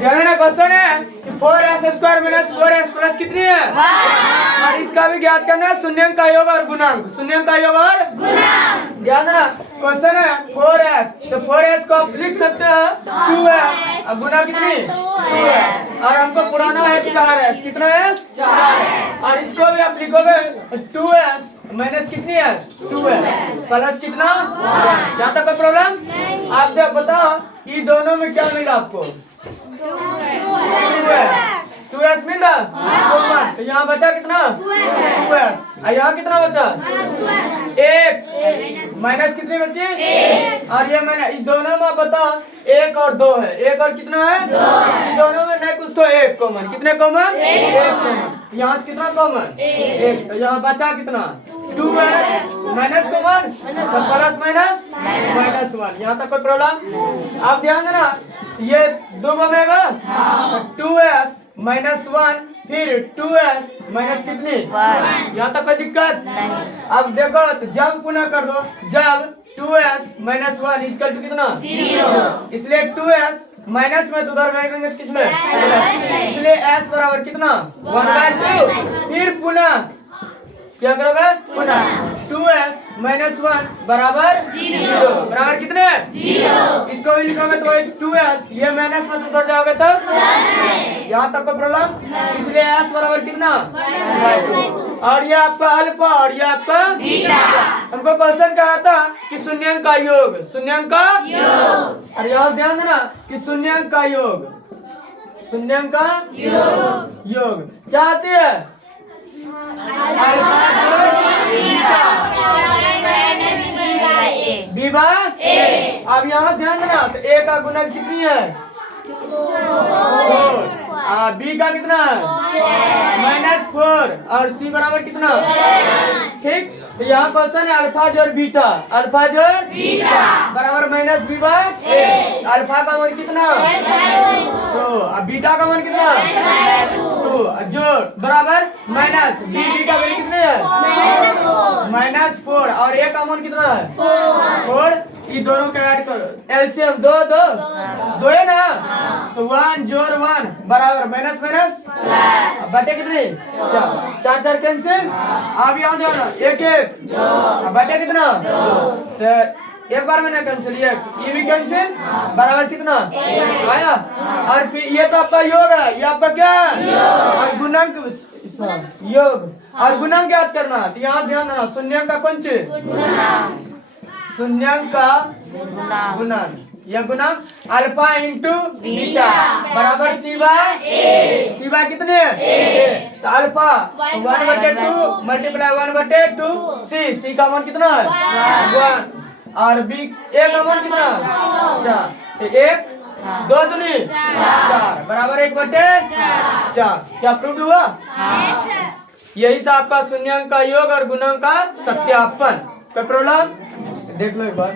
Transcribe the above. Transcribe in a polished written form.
ध्यान ना क्वेश्चन है कि 4s² - 4s प्लस कितनी है और इसका भी ज्ञात करना है शून्यंक का योग और गुणांक। शून्यंक का योग और ध्यान देना क्वेश्चन है 4s, तो 4s को आप लिख सकते हैं 2s और गुना कितनी 2s और हमको पुराना है 4s। कितना है 4s और इसको भी आप लिखोगे 2s माइनस कितनी है 2s प्लस कितना यहाँ तक कोई प्रॉब्लम। आप जब बताओ कि दोनों में क्या मिला आपको 2s मिल रहा तो यहाँ बचा कितना 2s और यहाँ कितना बचा 1 माइनस कितनी बची और ये मैंने इस दोनों में बताओ 1 और 2 है। 1 और कितना है 2 इन दोनों में नहीं कुछ तो 1 कॉमन। कितने कॉमन 1 कॉमन। यहाँ से कितना कॉमन 1 तो यहाँ बचा कितना 2s minus common plus minus 1। यहाँ तक कोई प्रॉब्लम। आप ध्यान देना ये दो बनेगा 2s माइनस 1 फिर 2s माइनस कितनी 1। यहाँ तक कोई दिक्कत। अब देखो तो जब पुनः कर दो जब 2s माइनस 1 इक्वल टू कितना 0 इसलिए 2s माइनस में तो उधर रहेंगे किसमें इसलिए s बराबर कितना 1/2 फिर पुनः क्या करोगे पुनः 2s माइनस 1 बराबर 0 बराबर कितने 0। इसको भी लिखोगे तो 2s ये माइनस में तो उधर जाओगे तो यहाँ तक कोई प्रॉब्लम। इसलिए s बराबर कितना 1/2 और ये आपका अल्फा और ये आपका बीटा। हमको क्वेश्चन कहा था कि शून्यंक का योग और यहाँ ध्यान देना कि शून्यंक का योग क्या आती है बीबा। अब यहाँ ध्यान देना तो a का गुणक कितनी है 4 b का कितना -4 और c बराबर कितना ठीक। तो यहाँ क्वेश्चन है अल्फा जोड़ बीटा बराबर माइनस b/a। अल्फा का मान कितना तो अब बीटा का मान कितना तो जोड़ बराबर माइनस b का वैल्यू कितने है -4 और a का मान कितना है 4। ये दोनों का ऐड करो एलसीएम 2 है ना तो 1 जोड़ 1 बराबर माइनस बटे कितने 4 कैंसिल। अब याद देना 1 बटे कितना 2 तो एक बार में ना कैंसिल ये भी कैंसिल बराबर कितना आया। और फिर ये तो आपका योग है ये आपका क्या और गुणांक योग और गुणांक याद करना। तो यहाँ ध्यान देना शून्यंक का कौन चीज शून्यंक का गुणांक या गुणांक अल्फा इंटू बीटा बराबर c/a कितने है तो अल्फा 1/2 मल्टीप्लाई 1/2 c का मान कितना है 1 और b a का मान कितना 4 1 2 दूनी 4 बराबर 1/4। क्या प्रूव हुआ यही था आपका शून्यंक का योग और गुणांक का सत्यापन। कोई प्रॉब्लम देख लो एक बार।